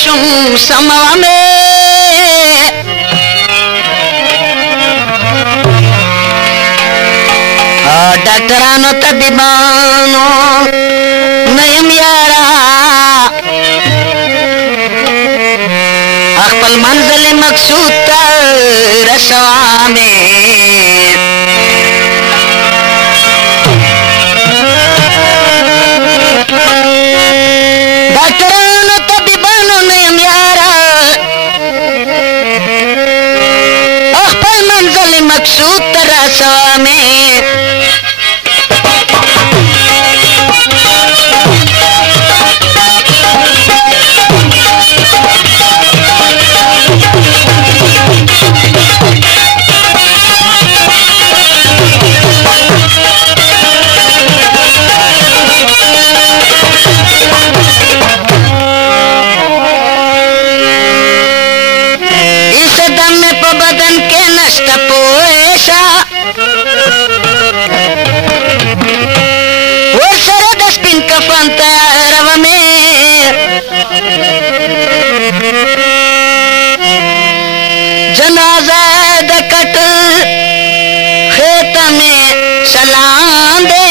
शुम समवा में डॉक्टरानो तबीबानो नयम यारा अखपल मंजिल मकसूद रसवा में डॉक्टरानो तबीबानो नयम यारा अखपल मंजिल मकसूद रसवा में बदन के नष्ट पोएशा वो सरद स्पिन कफन तैयार में जनाजा दकट खेत में सलाम दे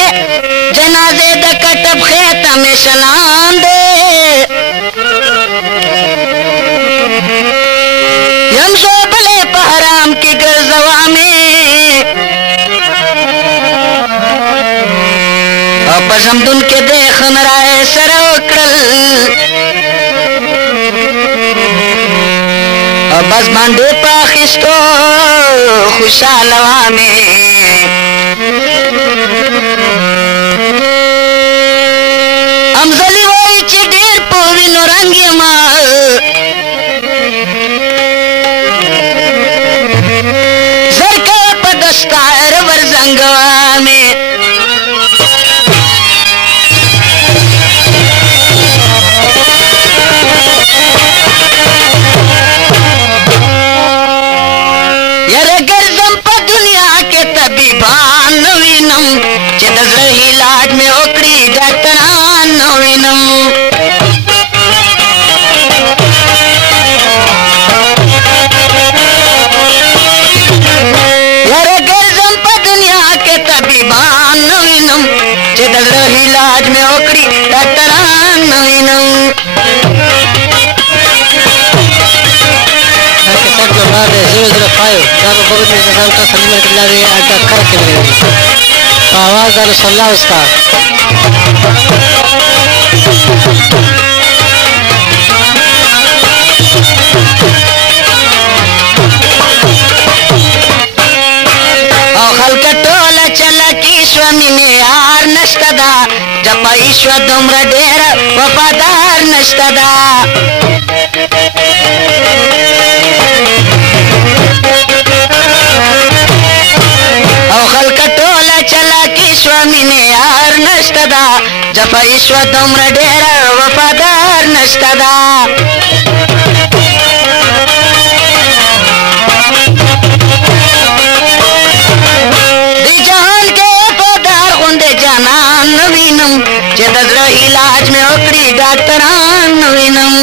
जनाजे दकट खेत में सलाम दे यमसो हराम की गर्जवा में और बस हम दुन के देख नराए सरवकल और बस भांडे पाखिस्तो खुशालवा में अमजली वही चिडेर पूरी नौरंगी माँ दस्तार वर्जंगवा में यार गर्जम पर दुनिया के तबीबान नवीनम चिदज रही लाज में ओकड़ी डॉक्टरान नवीनम इलाज में ओकड़ी डॉक्टरान नवीनम आवाज सल्ला उसका टोला चला की स्वामी में यार नष्टदा जब ईश्वर दुम्र डेर वफादार नष्टदा खल टोला चला की स्वामी ने यार नष्टदा जब ईश्वर दुम्र डेर वफादार नष्टदा नवीनम चिदज इलाज में ओकड़ी डॉक्टरान नवीनम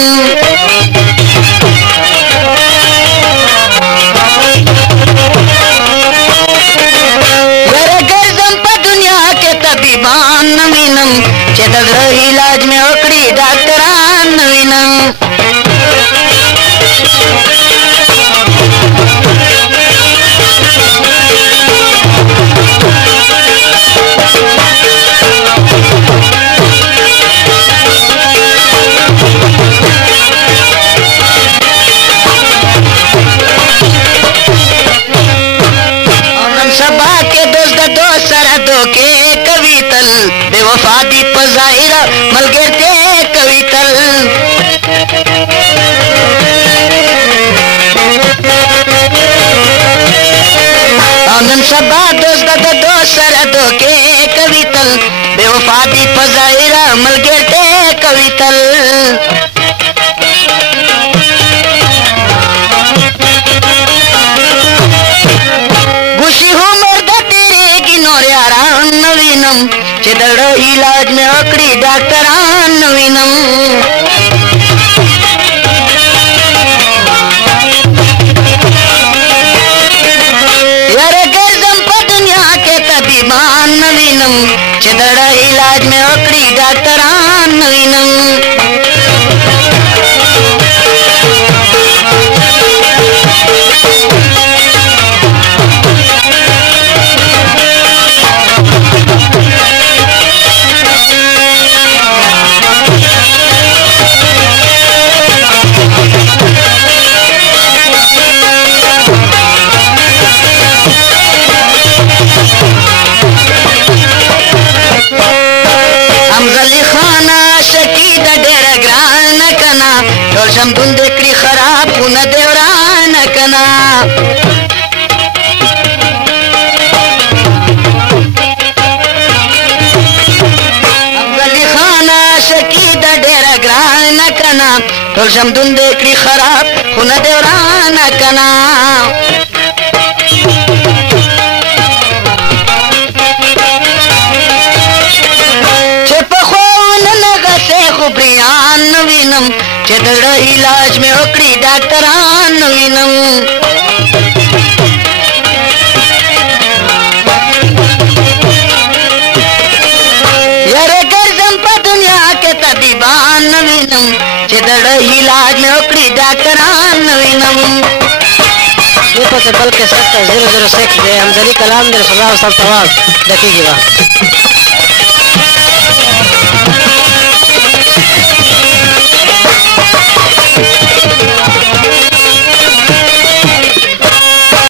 गर्जम पर दुनिया के तबीबान नवीनम चिदज इलाज में ओकड़ी डॉक्टरान नवीनम के कवितल बेवफादी पजाइरा मलगेरते कवितल आनंद सबा दोस्त सरदो के कवितल बेवफादी पजाइरा मलगेरते कवितल गुशी हूँ मर्द तेरे की नौरियारान नवीनम चिदड़ो इलाज में ओकड़ी डॉक्टरान नवीनम विनम चिदड़ इलाज में ओकड़ी डॉक्टरान विनम शम दुंदेकड़ी खराब पुन देवरान कना अफजली खाना शकीदा डेरा ग्रान कना तो शम दुंदेकड़ी खराब पुन देवरान कना खुबरियान विनम चिदड़ इलाज में ओकड़ी डॉक्टरान विनम यारे गर्दम पर दुनिया के तबीबान विनम चिदड़ इलाज में ओकड़ी डॉक्टरान विनम ये तो बल्कि 006 दे हमदली कलाम दे सदा सब तवाब देखिएगा।